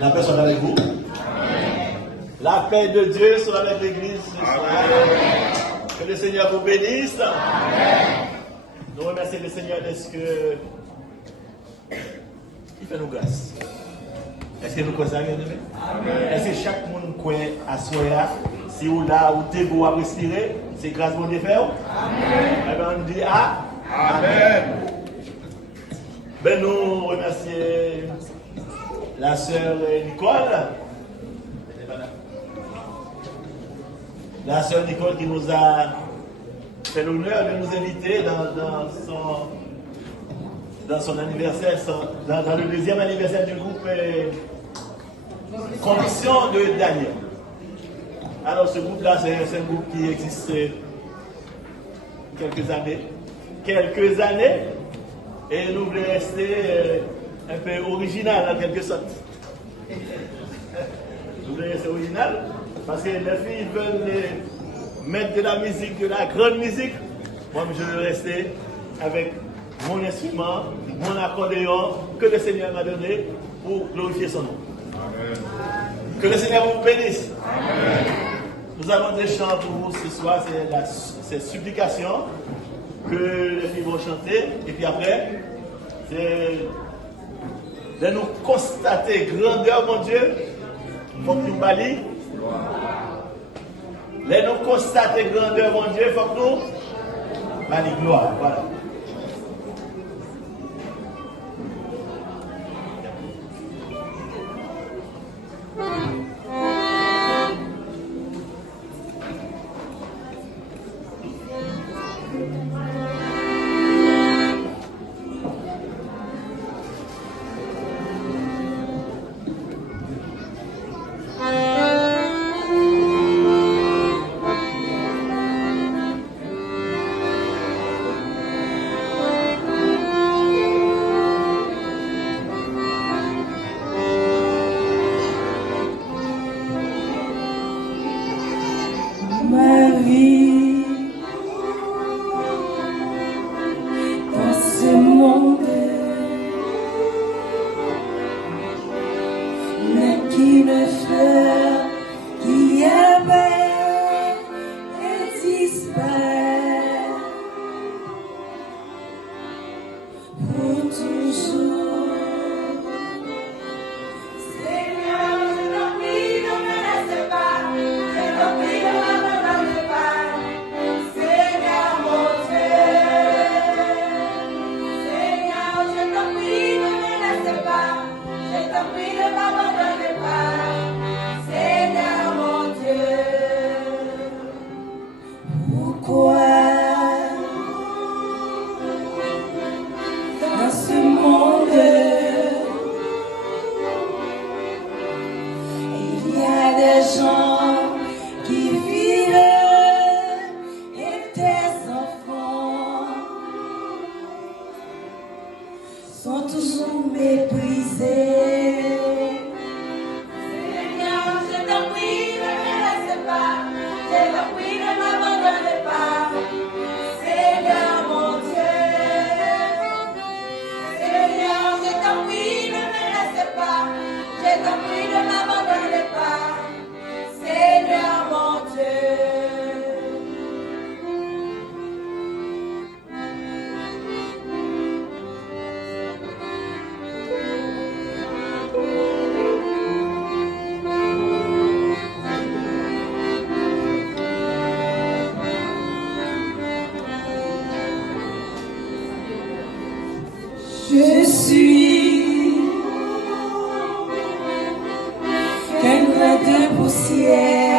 La paix soit avec vous. La paix de Dieu soit avec l'Église ce soir. Que le Seigneur vous bénisse. Nous remercions le Seigneur parce que il fait nous grâce. Est-ce que nous croyons ça, bien aimé? Est-ce que chaque monde croit à soi, si vous là, ou t'es beau à respirer, c'est grâce pour Dieu faire? Amen. On dit Amen. Ben nous remercions la sœur Nicole. La sœur Nicole qui nous a fait l'honneur de nous inviter dans son anniversaire, dans le deuxième anniversaire du groupe Conviction de Daniel. Alors ce groupe-là, c'est un groupe qui existe quelques années, et nous voulons rester un peu original en quelque sorte. Nous voulons rester original parce que les filles veulent mettre de la musique, de la grande musique. Moi, je veux rester avec mon instrument, mon accordéon que le Seigneur m'a donné pour glorifier son nom. Amen. Que le Seigneur vous bénisse. Amen. Nous avons des chants pour vous ce soir, c'est supplication que les filles vont chanter. Et puis après, c'est de nous constater grandeur, mon Dieu, faut que nous bali. De nous constater grandeur, mon Dieu, faut que nous bali gloire. Voilà. Je suis qu'un grain de poussière.